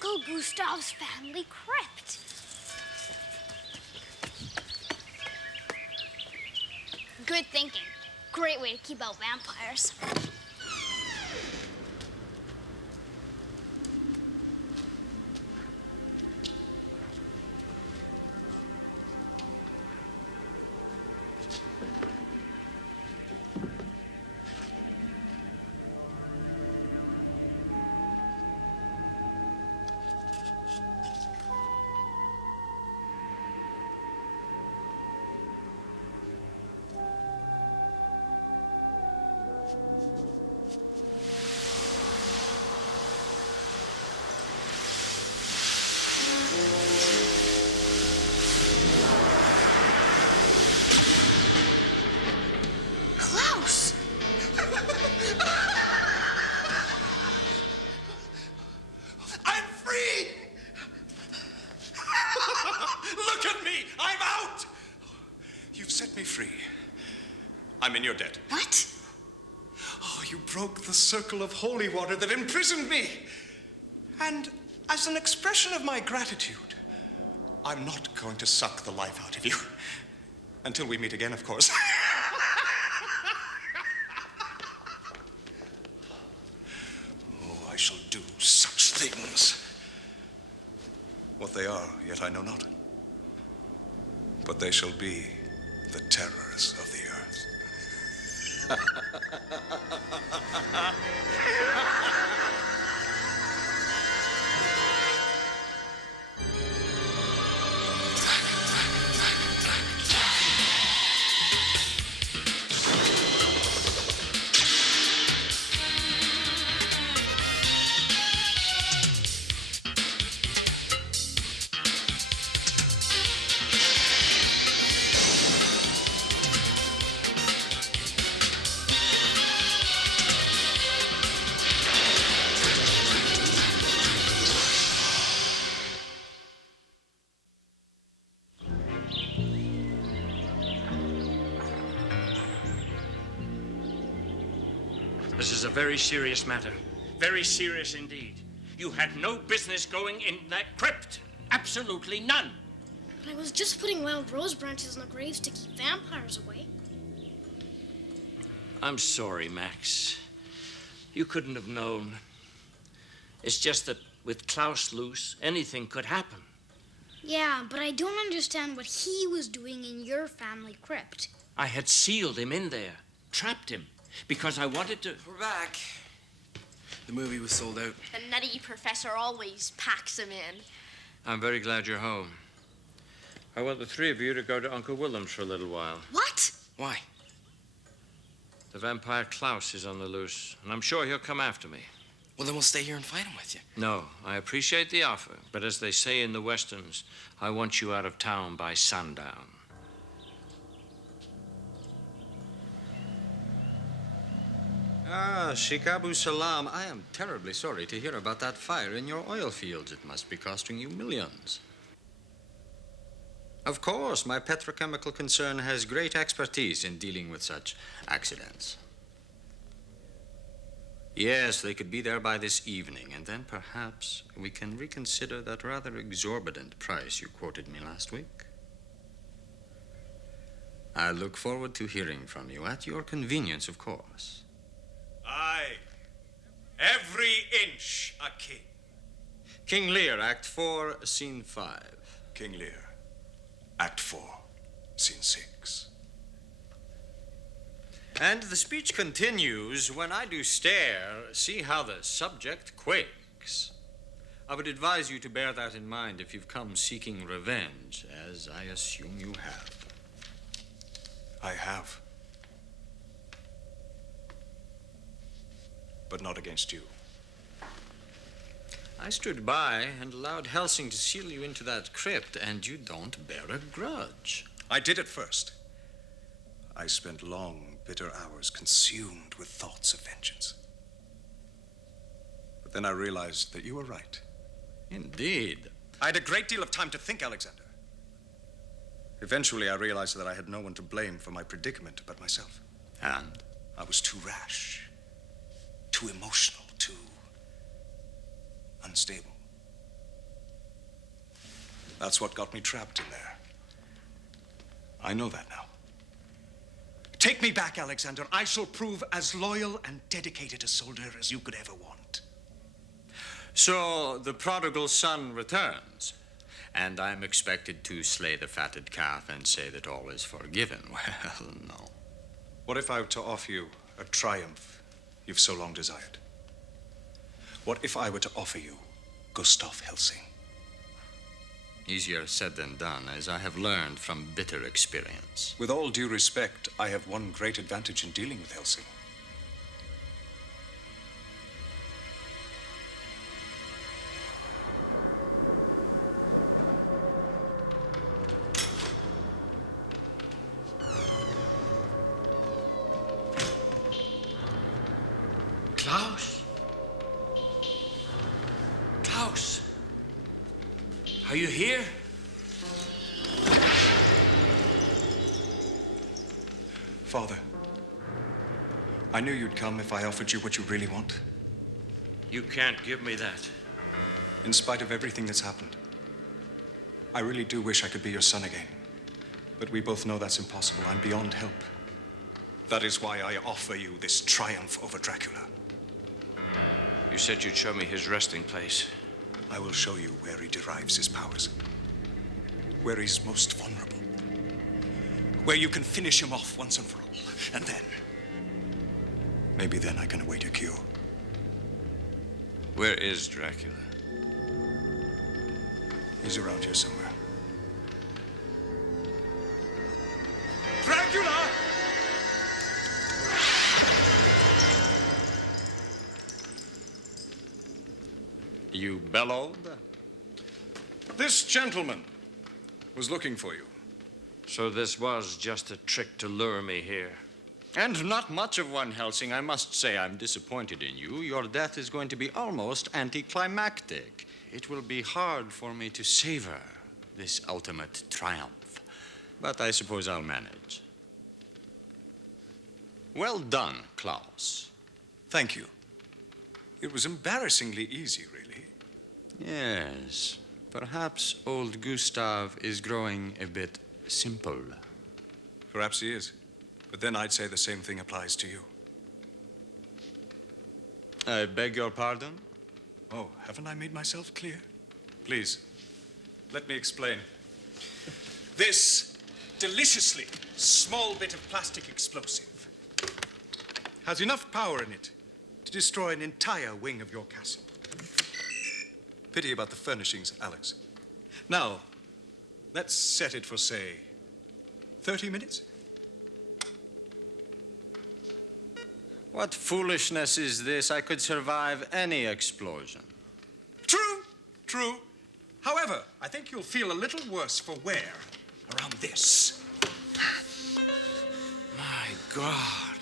Uncle Gustav's family crypt. Good thinking. Great way to keep out vampires. I'm in your debt. What? Oh, you broke the circle of holy water that imprisoned me. And as an expression of my gratitude, I'm not going to suck the life out of you. Until we meet again, of course. Oh, I shall do such things. What they are, yet I know not. But they shall be the terrors of the earth. This is a very serious matter. Very serious indeed. You had no business going in that crypt. Absolutely none. But I was just putting wild rose branches on the graves to keep vampires away. I'm sorry, Max. You couldn't have known. It's just that with Klaus loose, anything could happen. Yeah, but I don't understand what he was doing in your family crypt. I had sealed him in there, trapped him, because I wanted to... We're back. The movie was sold out. The nutty professor always packs him in. I'm very glad you're home. I want the three of you to go to Uncle Willem's for a little while. What? Why? The vampire Klaus is on the loose, and I'm sure he'll come after me. Well, then we'll stay here and fight him with you. No, I appreciate the offer, but as they say in the Westerns, I want you out of town by sundown. Ah, Sheikh Abu Salam, I am terribly sorry to hear about that fire in your oil fields. It must be costing you millions. Of course, my petrochemical concern has great expertise in dealing with such accidents. Yes, they could be there by this evening, and then perhaps we can reconsider that rather exorbitant price you quoted me last week. I look forward to hearing from you at your convenience, of course. Aye. Every inch a king. King Lear, Act 4, Scene 5. King Lear, Act 4, Scene 6. And the speech continues, when I do stare, see how the subject quakes. I would advise you to bear that in mind if you've come seeking revenge, as I assume you have. I have. But not against you. I stood by and allowed Helsing to seal you into that crypt, and you don't bear a grudge. I did at first. I spent long, bitter hours consumed with thoughts of vengeance. But then I realized that you were right. Indeed. I had a great deal of time to think, Alexander. Eventually, I realized that I had no one to blame for my predicament but myself. And? I was too rash, too emotional, too unstable. That's what got me trapped in there. I know that now. Take me back, Alexander. I shall prove as loyal and dedicated a soldier as you could ever want. So the prodigal son returns, and I'm expected to slay the fatted calf and say that all is forgiven. Well, no. What if I were to offer you a triumph you've so long desired? What if I were to offer you Gustav Helsing? Easier said than done, as I have learned from bitter experience. With all due respect, I have one great advantage in dealing with Helsing. Klaus? Klaus? Are you here? Father, I knew you'd come if I offered you what you really want. You can't give me that. In spite of everything that's happened, I really do wish I could be your son again. But we both know that's impossible. I'm beyond help. That is why I offer you this triumph over Dracula. You said you'd show me his resting place. I will show you where he derives his powers. Where he's most vulnerable. Where you can finish him off once and for all. And then, maybe then I can await a cure. Where is Dracula? He's around here somewhere. Dracula! You bellowed? This gentleman was looking for you. So this was just a trick to lure me here. And not much of one, Helsing. I must say I'm disappointed in you. Your death is going to be almost anticlimactic. It will be hard for me to savor this ultimate triumph. But I suppose I'll manage. Well done, Klaus. Thank you. It was embarrassingly easy, really. Yes. Perhaps old Gustav is growing a bit simple. Perhaps he is. But then I'd say the same thing applies to you. I beg your pardon? Oh, haven't I made myself clear? Please, let me explain. This deliciously small bit of plastic explosive has enough power in it to destroy an entire wing of your castle. Pity about the furnishings, Alex. Now, let's set it for, say, 30 minutes? What foolishness is this? I could survive any explosion. True, true. However, I think you'll feel a little worse for wear around this. My God.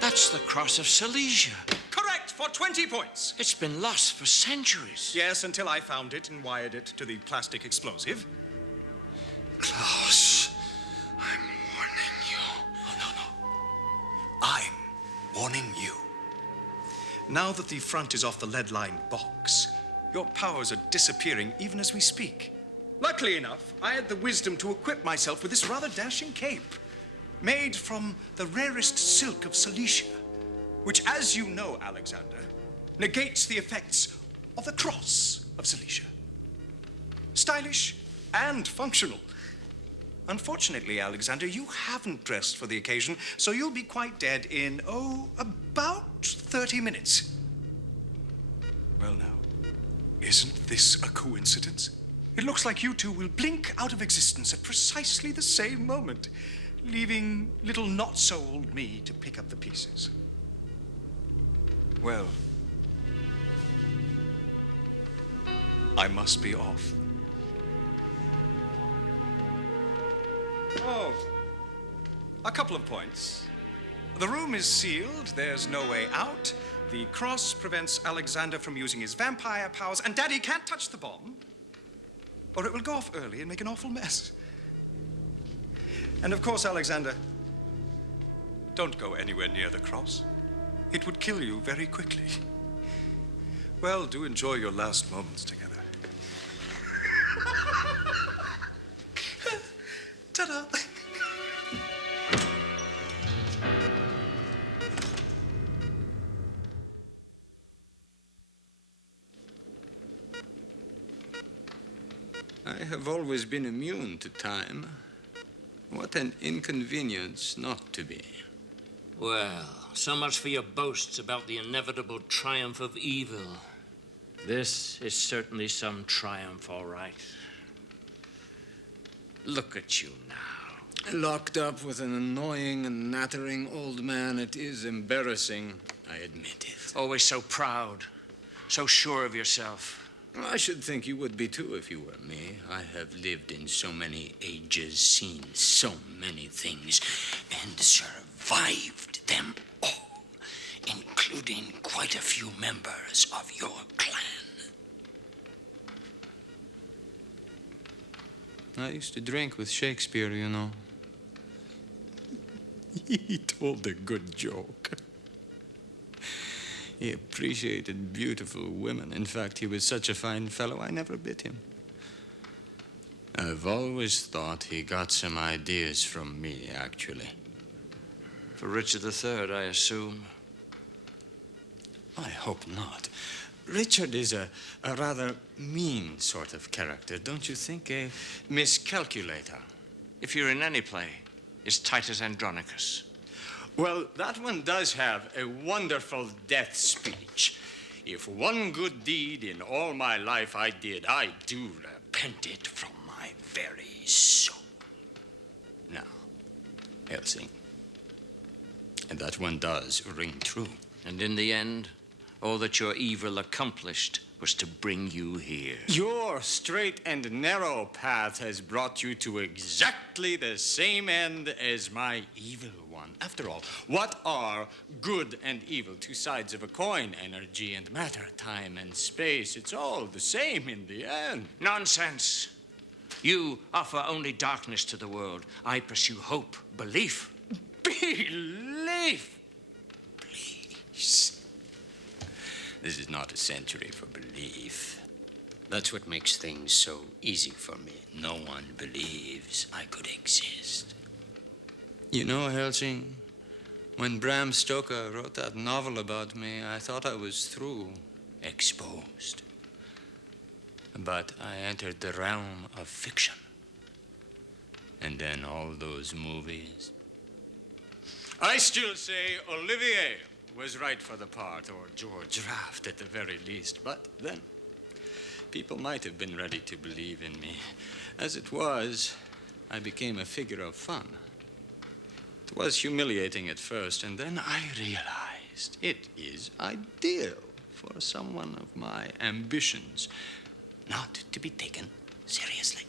That's the cross of Silesia. Correct, for 20 points. It's been lost for centuries. Yes, until I found it and wired it to the plastic explosive. Klaus, I'm warning you. Oh, no. I'm warning you. Now that the front is off the lead-lined box, your powers are disappearing even as we speak. Luckily enough, I had the wisdom to equip myself with this rather dashing cape, made from the rarest silk of Silesia, which, as you know, Alexander, negates the effects of the cross of Silesia. Stylish and functional. Unfortunately, Alexander, you haven't dressed for the occasion, so you'll be quite dead in, about 30 minutes. Well, now, isn't this a coincidence? It looks like you two will blink out of existence at precisely the same moment, leaving little not-so-old me to pick up the pieces. Well, I must be off. Oh, a couple of points. The room is sealed. There's no way out. The cross prevents Alexander from using his vampire powers, and Daddy can't touch the bomb, or it will go off early and make an awful mess. And of course, Alexander, don't go anywhere near the cross. It would kill you very quickly. Well, do enjoy your last moments together. Ta-da! I have always been immune to time. What an inconvenience not to be. Well, so much for your boasts about the inevitable triumph of evil. This is certainly some triumph, all right. Look at you now. Locked up with an annoying and nattering old man, it is embarrassing, I admit it. Always so proud, so sure of yourself. I should think you would be too if you were me. I have lived in so many ages, seen so many things, and survived them all, including quite a few members of your clan. I used to drink with Shakespeare, you know. He told a good joke. He appreciated beautiful women. In fact, he was such a fine fellow, I never bit him. I've always thought he got some ideas from me, actually. For Richard III, I assume. I hope not. Richard is a rather mean sort of character, don't you think? A miscalculator. If you're in any play, it's Titus Andronicus. Well, that one does have a wonderful death speech. If one good deed in all my life I did, I do repent it from my very soul. Now, Helsing, and that one does ring true. And in the end, all that your evil accomplished was to bring you here. Your straight and narrow path has brought you to exactly the same end as my evil one. After all, what are good and evil? Two sides of a coin, energy and matter, time and space. It's all the same in the end. Nonsense. You offer only darkness to the world. I pursue hope, belief. Belief! Please. This is not a century for belief. That's what makes things so easy for me. No one believes I could exist. You know, Helsing, when Bram Stoker wrote that novel about me, I thought I was through, exposed. But I entered the realm of fiction. And then all those movies. I still say Olivier was right for the part, or George Raft at the very least. But then, people might have been ready to believe in me. As it was, I became a figure of fun. It was humiliating at first, and then I realized it is ideal for someone of my ambitions not to be taken seriously.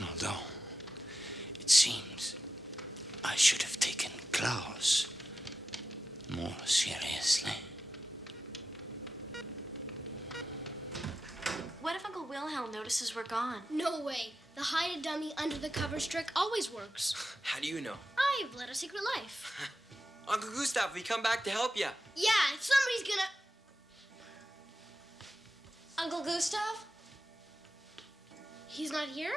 Although, it seems I should have taken Klaus more seriously. What if Uncle Wilhelm notices we're gone? No way. The hide a dummy under the covers trick always works. How do you know? I've led a secret life. Uncle Gustav, we come back to help you. Yeah, somebody's gonna... Uncle Gustav? He's not here?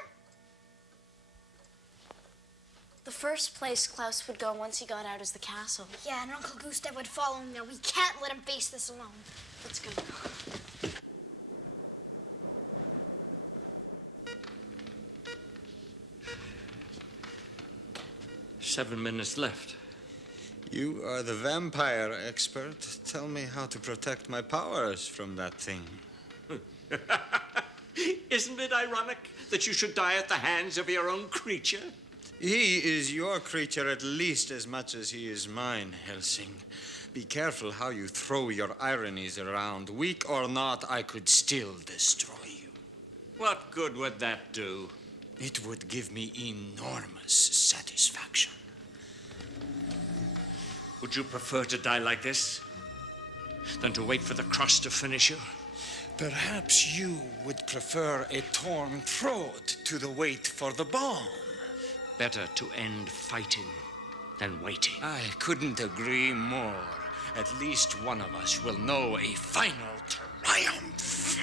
The first place Klaus would go once he got out is the castle. Yeah, and Uncle Gustav would follow him there. We can't let him face this alone. Let's go. 7 minutes left. You are the vampire expert. Tell me how to protect my powers from that thing. Isn't it ironic that you should die at the hands of your own creature? He is your creature at least as much as he is mine, Helsing. Be careful how you throw your ironies around. Weak or not, I could still destroy you. What good would that do? It would give me enormous satisfaction. Would you prefer to die like this than to wait for the cross to finish you? Perhaps you would prefer a torn throat to the wait for the bomb. Better to end fighting than waiting. I couldn't agree more. At least one of us will know a final triumph.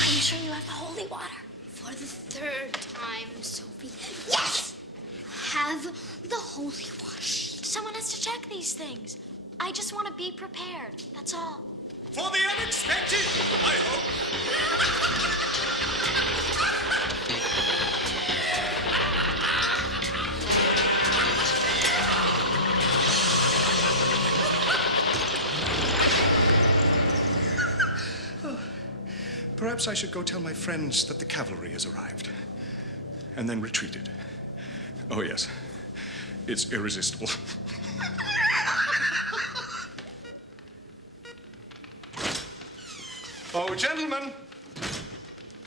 I you sure you have the holy water? For the third time, Sophie. Yes! Have the holy water. Someone has to check these things. I just want to be prepared. That's all. For the unexpected, I hope. Perhaps I should go tell my friends that the cavalry has arrived. And then retreated. Oh, yes. It's irresistible. Oh, gentlemen.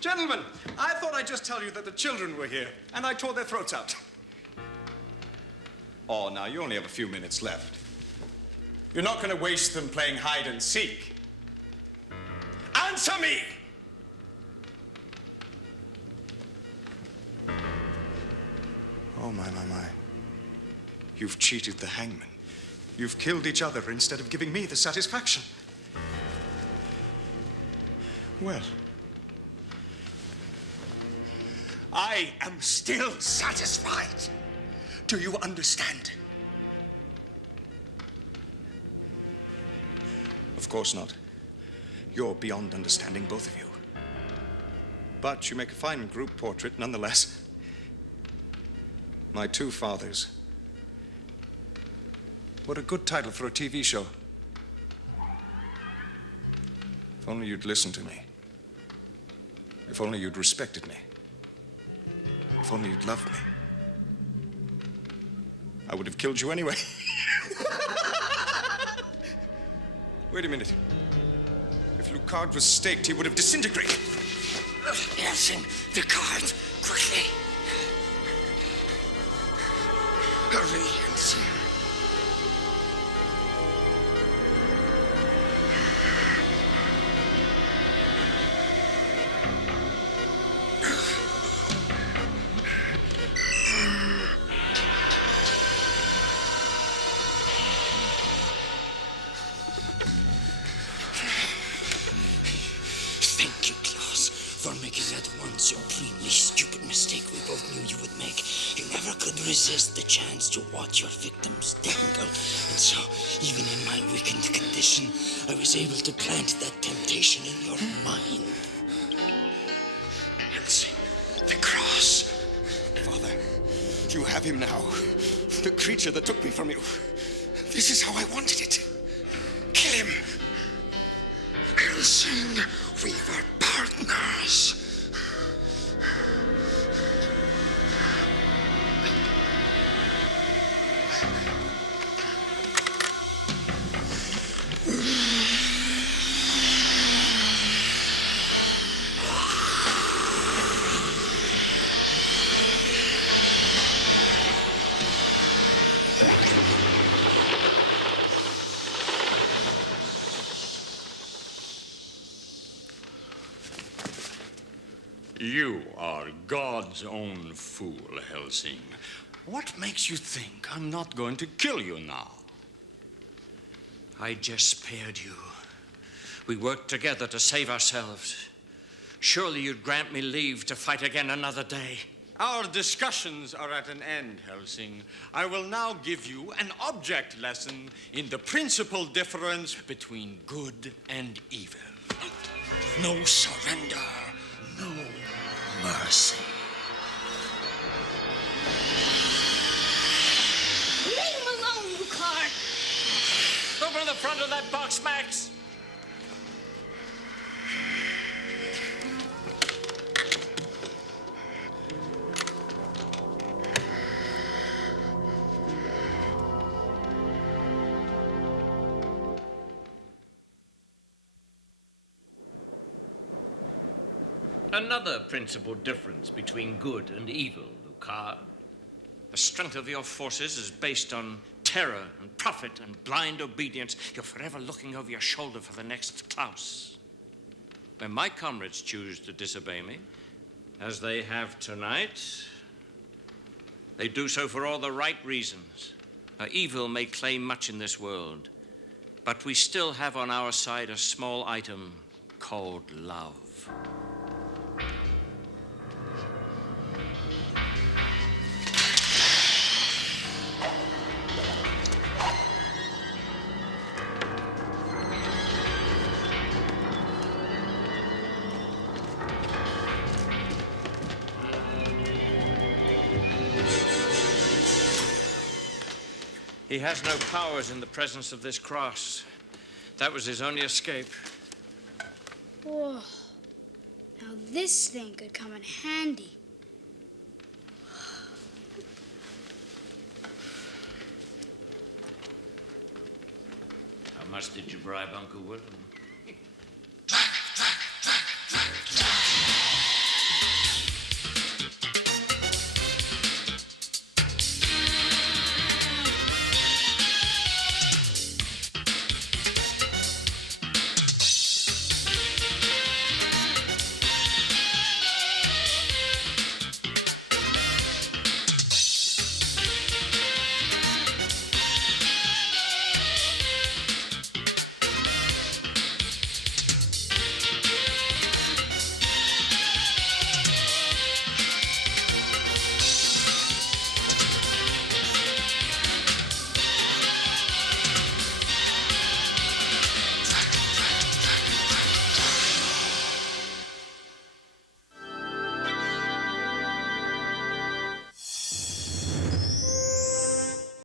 Gentlemen, I thought I'd just tell you that the children were here, and I tore their throats out. Oh, now, you only have a few minutes left. You're not going to waste them playing hide and seek. Answer me! Oh, my. You've cheated the hangman. You've killed each other instead of giving me the satisfaction. Well, I am still satisfied. Do you understand? Of course not. You're beyond understanding, both of you. But you make a fine group portrait nonetheless. My two fathers. What a good title for a TV show. If only you'd listened to me. If only you'd respected me. If only you'd loved me. I would have killed you anyway. Wait a minute. If Lucard was staked, he would have disintegrated. Helsing, the card, quickly. Hurry, Helsing. Thank you, Klaus, for making that one supremely stupid mistake we both knew you would make. You never could resist the chance to watch your victims dangle. And so, even in my weakened condition, I was able to plant that temptation in your mind. Helsing, the cross. Father, you have him now. The creature that took me from you. This is how I wanted it. Kill him. Helsing, we were partners. You are God's own fool, Helsing. What makes you think I'm not going to kill you now? I just spared you. We worked together to save ourselves. Surely you'd grant me leave to fight again another day. Our discussions are at an end, Helsing. I will now give you an object lesson in the principal difference between good and evil. No surrender, no mercy. Leave him alone, Lucard. Open the front of that box, Max. Another principal difference between good and evil, Lucard. The strength of your forces is based on terror and profit and blind obedience. You're forever looking over your shoulder for the next Klaus. When my comrades choose to disobey me, as they have tonight, they do so for all the right reasons. Evil may claim much in this world, but we still have on our side a small item called love. He has no powers in the presence of this cross. That was his only escape. Whoa. Now this thing could come in handy. How much did you bribe Uncle William?